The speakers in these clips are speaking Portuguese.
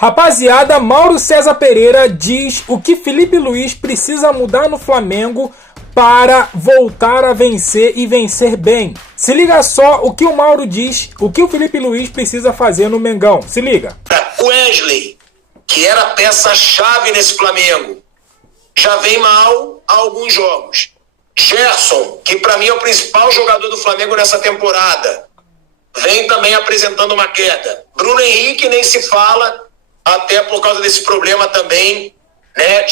Rapaziada, Mauro César Pereira diz o que Felipe Luiz precisa mudar no Flamengo para voltar a vencer e vencer bem. Se liga só o que o Mauro diz, o que o Felipe Luiz precisa fazer no Mengão. Se liga. Wesley, que era peça-chave nesse Flamengo, já vem mal há alguns jogos. Gerson, que para mim é o principal jogador do Flamengo nessa temporada, vem também apresentando uma queda. Bruno Henrique nem se fala, até por causa desse problema também, né,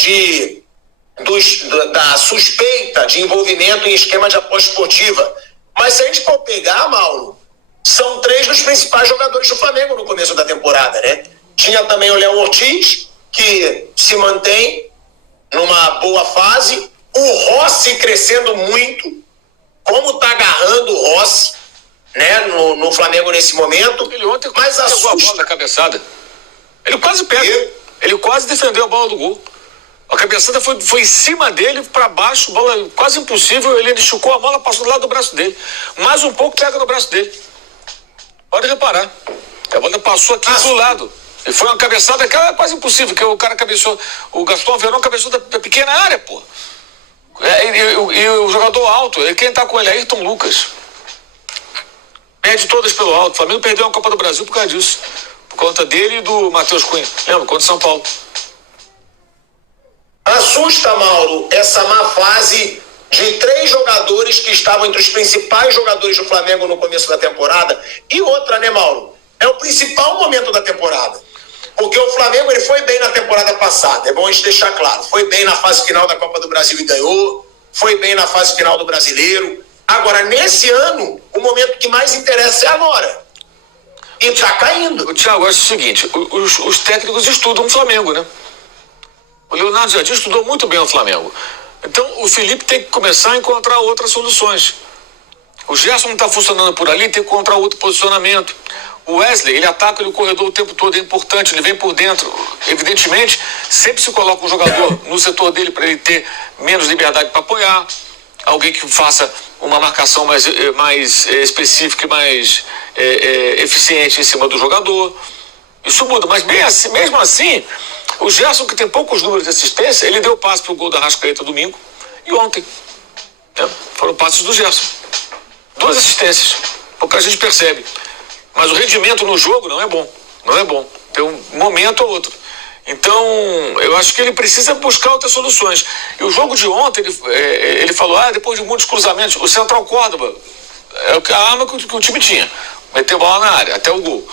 da suspeita de envolvimento em esquema de aposta esportiva. Mas se a gente for pegar, Mauro, são 3 dos principais jogadores do Flamengo no começo da temporada, né? Tinha também o Léo Ortiz, que se mantém numa boa fase. O Rossi crescendo muito. Como tá agarrando o Rossi, né, no Flamengo nesse momento. Ele ontem quase pegou a bola da cabeçada. Ele quase pega. Ele quase defendeu a bola do gol. A cabeçada foi em cima dele, para baixo, bola quase impossível. Ele esticou a bola, passou do lado do braço dele. Mais um pouco, pega no braço dele. Pode reparar. A bola passou aqui do lado. E foi uma cabeçada que era quase impossível, porque o cara cabeceou. O Gaston Verón cabeceou da pequena área, pô. E o jogador alto, quem tá com ele? Ayrton Lucas. Perde todas pelo alto. O Flamengo perdeu a Copa do Brasil por causa disso. Por conta dele e do Matheus Cunha. Lembra? Contra o São Paulo. Assusta, Mauro, essa má fase de 3 jogadores que estavam entre os principais jogadores do Flamengo no começo da temporada. E outra, né, Mauro? É o principal momento da temporada. Porque o Flamengo ele foi bem na temporada passada. É bom a gente deixar claro. Foi bem na fase final da Copa do Brasil e ganhou. Foi bem na fase final do Brasileiro. Agora, nesse ano, o momento que mais interessa é agora. E tá caindo. O Thiago, eu acho o seguinte, os técnicos estudam o Flamengo, né? O Leonardo Jardim estudou muito bem o Flamengo. Então, o Felipe tem que começar a encontrar outras soluções. O Gerson não está funcionando por ali, tem que encontrar outro posicionamento. O Wesley, ele ataca no corredor o tempo todo, é importante, ele vem por dentro. Evidentemente, sempre se coloca um jogador no setor dele para ele ter menos liberdade para apoiar. Alguém que faça uma marcação mais específica e mais eficiente em cima do jogador. Isso muda, mas mesmo assim, o Gerson, que tem poucos números de assistência, ele deu passe para o gol da Arrascaeta domingo e ontem. Foram passes do Gerson. 2 assistências, pouca gente percebe. Mas o rendimento no jogo não é bom. Não é bom. Tem um momento ou outro. Então, eu acho que ele precisa buscar outras soluções. E o jogo de ontem, ele falou, depois de muitos cruzamentos, o Central Córdoba é a arma que o time tinha. Meteu bola na área, até o gol.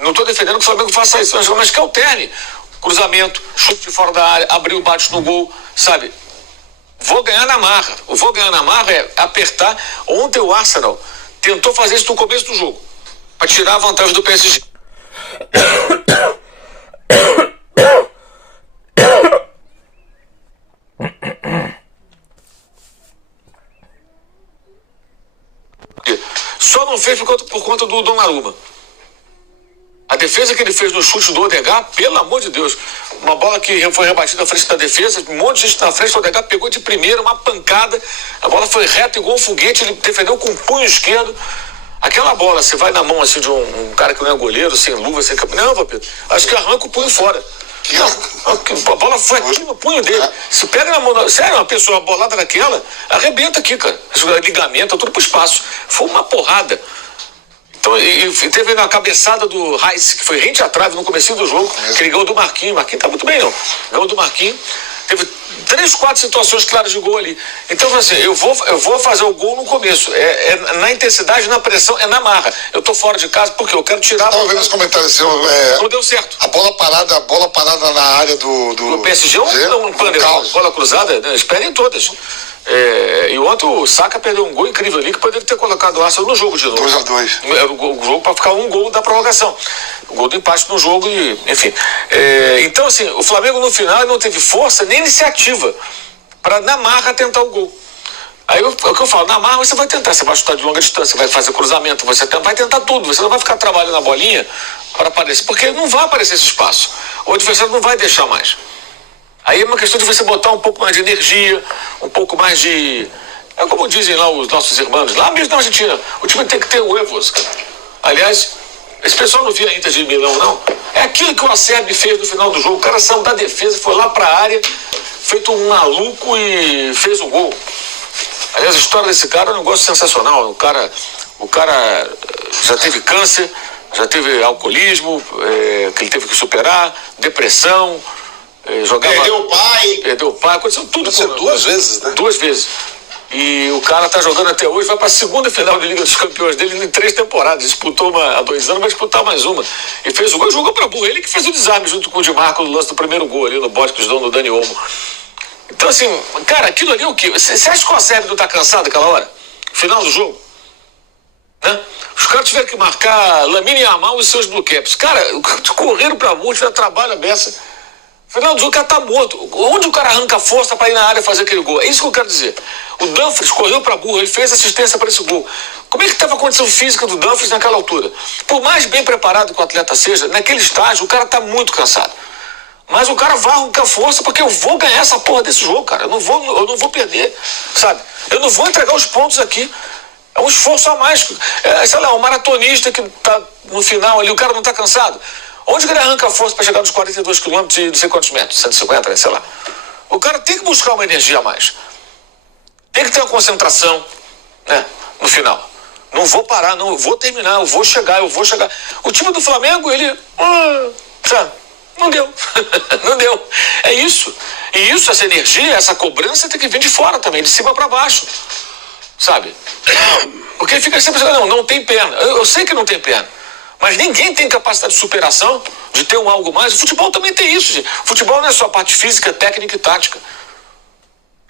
Não estou defendendo que o Flamengo faça isso, mas que alterne. Cruzamento, chute de fora da área, abriu, bate no gol, sabe? Vou ganhar na marra. O vou ganhar na marra é apertar. Ontem o Arsenal tentou fazer isso no começo do jogo, para tirar a vantagem do PSG. Só não fez por conta do Donnarumma. A defesa que ele fez no chute do Odegaard, pelo amor de Deus, uma bola que foi rebatida na frente da defesa, um monte de gente na frente, o Odegaard pegou de primeira, uma pancada, a bola foi reta igual um foguete, ele defendeu com o punho esquerdo. Aquela bola, você vai na mão assim de um cara que não é goleiro, sem luva, sem capuz. Não, Papito, acho que arranca o punho fora. Não, a bola foi aqui no punho dele. Se pega na mão, sério, uma pessoa bolada daquela, arrebenta aqui, cara. Ligamento, tudo pro espaço. Foi uma porrada. Então, e teve na cabeçada do Reis, que foi rente à trave no comecinho do jogo, que ele ganhou do Marquinhos. O Marquinhos tá muito bem, não. Ganhou do Marquinhos. Teve 3, 4 situações claras de gol ali. Então, assim, eu vou fazer o gol no começo. Na intensidade, na pressão, é na marra. Eu tô fora de casa porque eu quero tirar... Estava vendo os comentários assim, não deu certo. A bola parada na área do PSG é um panel, bola cruzada, né? Esperem todas. E ontem o Saka perdeu um gol incrível ali que poderia ter colocado o Arsenal no jogo de novo. 2-2. Era o jogo para ficar um gol da prorrogação. O gol do empate no jogo e, enfim. Então, assim, o Flamengo no final não teve força nem iniciativa para, na marra, tentar o gol. Aí é o que eu falo, na marra você vai tentar, você vai chutar de longa distância, vai fazer cruzamento, você vai tentar tudo, você não vai ficar trabalhando a bolinha para aparecer, porque não vai aparecer esse espaço. O adversário não vai deixar mais. Aí é uma questão de você botar um pouco mais de energia, um pouco mais de... É como dizem lá os nossos irmãos, lá mesmo na Argentina, o time tem que ter huevos, cara. Aliás, Esse pessoal não via a Inter de Milão, não? É aquilo que o Acerbi fez no final do jogo. O cara saiu da defesa, foi lá pra área, feito um maluco e fez o gol. Aliás, a história desse cara é um negócio sensacional. O cara já teve câncer, já teve alcoolismo, que ele teve que superar, depressão, jogava... Perdeu o pai, aconteceu tudo. Duas vezes, né? 2 vezes. E o cara tá jogando até hoje, vai pra segunda final de Liga dos Campeões dele em 3 temporadas. Disputou há 2 anos, vai disputar mais uma. E fez o gol, jogou pra burro. Ele que fez o desarme junto com o Di Marco no lance do primeiro gol ali no bote que eles dão no Dani Olmo. Então assim, cara, aquilo ali é o quê? Você acha que o Acerbi não tá cansado aquela hora? Final do jogo? Né? Os caras tiveram que marcar Lamine Yamal e seus blue caps. Cara, correram pra burro, tiveram trabalho a beça. Final do jogo, o cara tá morto. Onde o cara arranca força pra ir na área fazer aquele gol? É isso que eu quero dizer. O Dumfries correu pra burro, ele fez assistência para esse gol. Como é que estava a condição física do Dumfries naquela altura? Por mais bem preparado que o atleta seja, naquele estágio o cara tá muito cansado. Mas o cara vai arrancar força porque eu vou ganhar essa porra desse jogo, cara. Eu não vou perder, sabe? Eu não vou entregar os pontos aqui. É um esforço a mais. Sei lá, um maratonista que tá no final ali, o cara não tá cansado. Onde que ele arranca força para chegar nos 42 quilômetros de não sei quantos metros? 150, né? Sei lá. O cara tem que buscar uma energia a mais. Tem que ter uma concentração, né? No final. Não vou parar, não. Eu vou terminar, eu vou chegar. O time do Flamengo, ele... sabe? Não deu. Não deu. É isso. E isso, essa energia, essa cobrança tem que vir de fora também, de cima para baixo. Sabe? Porque fica sempre dizendo, não tem perna. Eu sei que não tem perna. Mas ninguém tem capacidade de superação, de ter um algo mais. O futebol também tem isso, gente. O futebol não é só parte física, técnica e tática.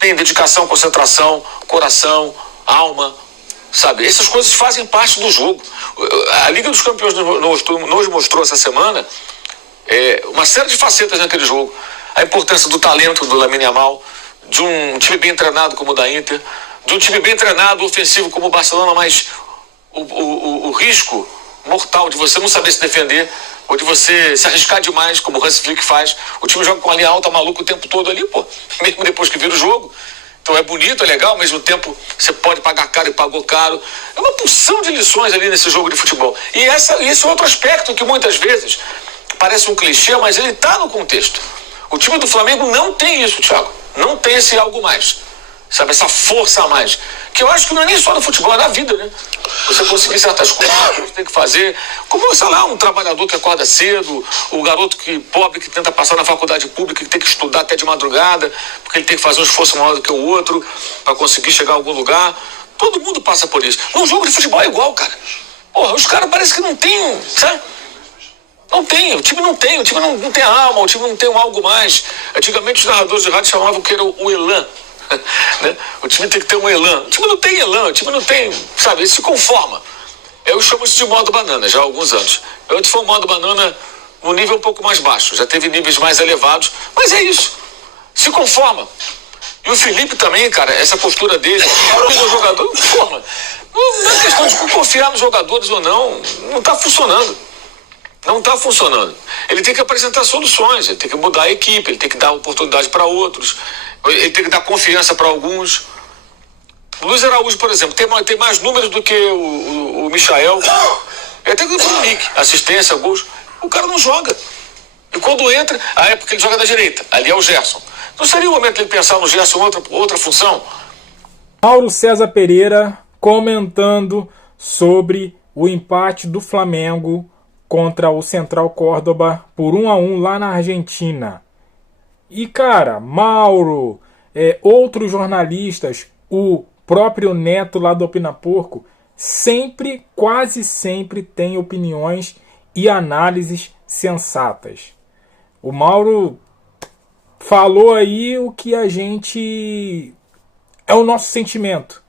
Tem dedicação, concentração, coração, alma, sabe? Essas coisas fazem parte do jogo. A Liga dos Campeões nos mostrou essa semana uma série de facetas naquele jogo. A importância do talento do Lamine Yamal, de um time bem treinado como o da Inter, de um time bem treinado, ofensivo como o Barcelona, mas o risco mortal de você não saber se defender ou de você se arriscar demais, como o Hans Flick faz. O time joga com a linha alta maluco o tempo todo ali, pô, mesmo depois que vira o jogo. Então é bonito, é legal, ao mesmo tempo você pode pagar caro e pagou caro. É uma porção de lições ali nesse jogo de futebol. E esse é outro aspecto que muitas vezes parece um clichê, mas ele está no contexto. O time do Flamengo não tem isso, Thiago. Não tem esse algo mais. Sabe, essa força a mais. Que eu acho que não é nem só no futebol, é na vida, né? Você conseguir certas coisas que você tem que fazer. Como, sei lá, um trabalhador que acorda cedo, o garoto pobre que tenta passar na faculdade pública, que tem que estudar até de madrugada, porque ele tem que fazer um esforço maior do que o outro para conseguir chegar a algum lugar. Todo mundo passa por isso. Num jogo de futebol é igual, cara. Porra, os caras parecem que não tem, sabe? Não tem, o time não tem alma, o time não tem um algo mais. Antigamente os narradores de rádio chamavam que era o elan. Né? O time tem que ter um elan. O time não tem elan, o time não tem, sabe, ele se conforma. Eu chamo isso de modo banana já há alguns anos. Antes foi um modo banana num nível um pouco mais baixo, já teve níveis mais elevados, mas é isso, se conforma. E o Felipe também, cara, essa postura dele, o jogador, forma. Não é questão de confiar nos jogadores ou não está funcionando. Não está funcionando. Ele tem que apresentar soluções, ele tem que mudar a equipe, ele tem que dar oportunidade para outros, ele tem que dar confiança para alguns. O Luiz Araújo, por exemplo, tem mais números do que o Michael. Ele tem que ir pro Nick, assistência, gols. O cara não joga. E quando entra, a época ele joga da direita, ali é o Gerson. Não seria o momento de ele pensar no Gerson outra função? Mauro César Pereira comentando sobre o empate do Flamengo contra o Central Córdoba por 1-1 lá na Argentina. E cara, Mauro, outros jornalistas, o próprio Neto lá do Opina Porco, quase sempre tem opiniões e análises sensatas. O Mauro falou aí o que a gente... é o nosso sentimento,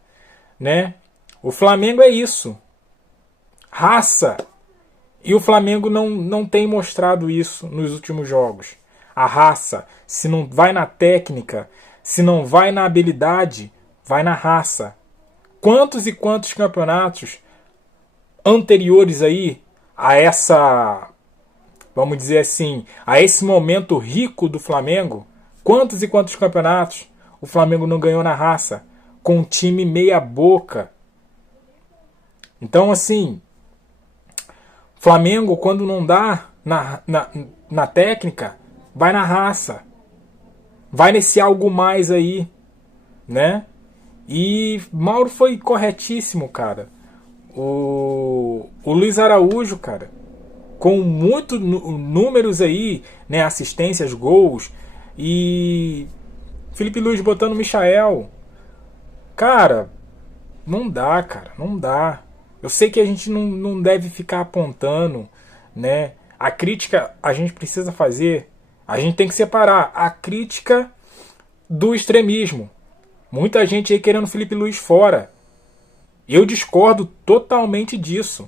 né? O Flamengo é isso. Raça. E o Flamengo não tem mostrado isso nos últimos jogos. A raça, se não vai na técnica, se não vai na habilidade, vai na raça. Quantos e quantos campeonatos anteriores aí a essa, vamos dizer assim, a esse momento rico do Flamengo, quantos e quantos campeonatos o Flamengo não ganhou na raça, com um time meia boca? Então, assim, Flamengo, quando não dá na técnica, vai na raça. Vai nesse algo mais aí, né? E Mauro foi corretíssimo, cara. O Luiz Araújo, cara, com muitos números aí, né? Assistências, gols. E Felipe Luiz botando o Michael. Cara, não dá, cara, não dá. Eu sei que a gente não deve ficar apontando, né? A crítica a gente precisa fazer. A gente tem que separar a crítica do extremismo. Muita gente aí querendo Felipe Luiz fora. Eu discordo totalmente disso.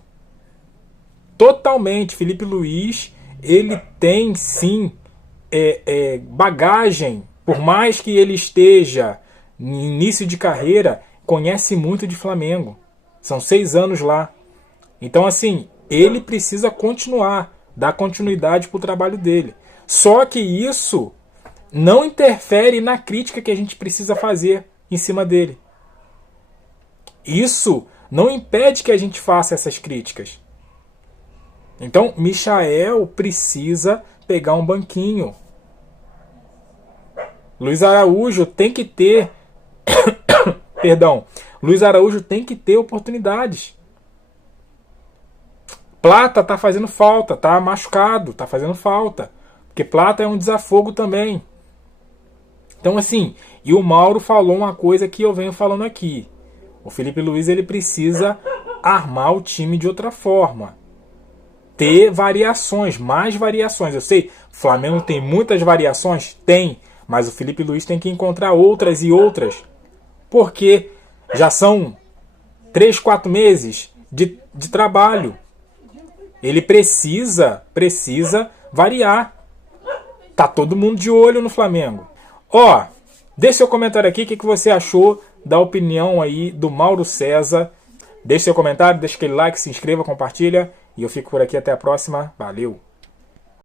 Totalmente. Felipe Luiz, ele tem sim bagagem. Por mais que ele esteja no início de carreira, conhece muito de Flamengo. São 6 anos lá. Então, assim, ele precisa continuar, dar continuidade para o trabalho dele. Só que isso não interfere na crítica que a gente precisa fazer em cima dele. Isso não impede que a gente faça essas críticas. Então, Michael precisa pegar um banquinho. Luiz Araújo tem que ter perdão, Luiz Araújo tem que ter oportunidades. Plata tá fazendo falta, tá machucado, tá fazendo falta. Porque Plata é um desafogo também. Então assim, e o Mauro falou uma coisa que eu venho falando aqui. O Felipe Luiz, ele precisa armar o time de outra forma. Ter variações, mais variações. Eu sei, o Flamengo tem muitas variações? Tem. Mas o Felipe Luiz tem que encontrar outras e outras. Porque já são 3, 4 meses de trabalho. Ele precisa variar. Tá todo mundo de olho no Flamengo. Ó, deixe seu comentário aqui, o que você achou da opinião aí do Mauro César. Deixe seu comentário, deixa aquele like, se inscreva, compartilha. E eu fico por aqui, até a próxima. Valeu!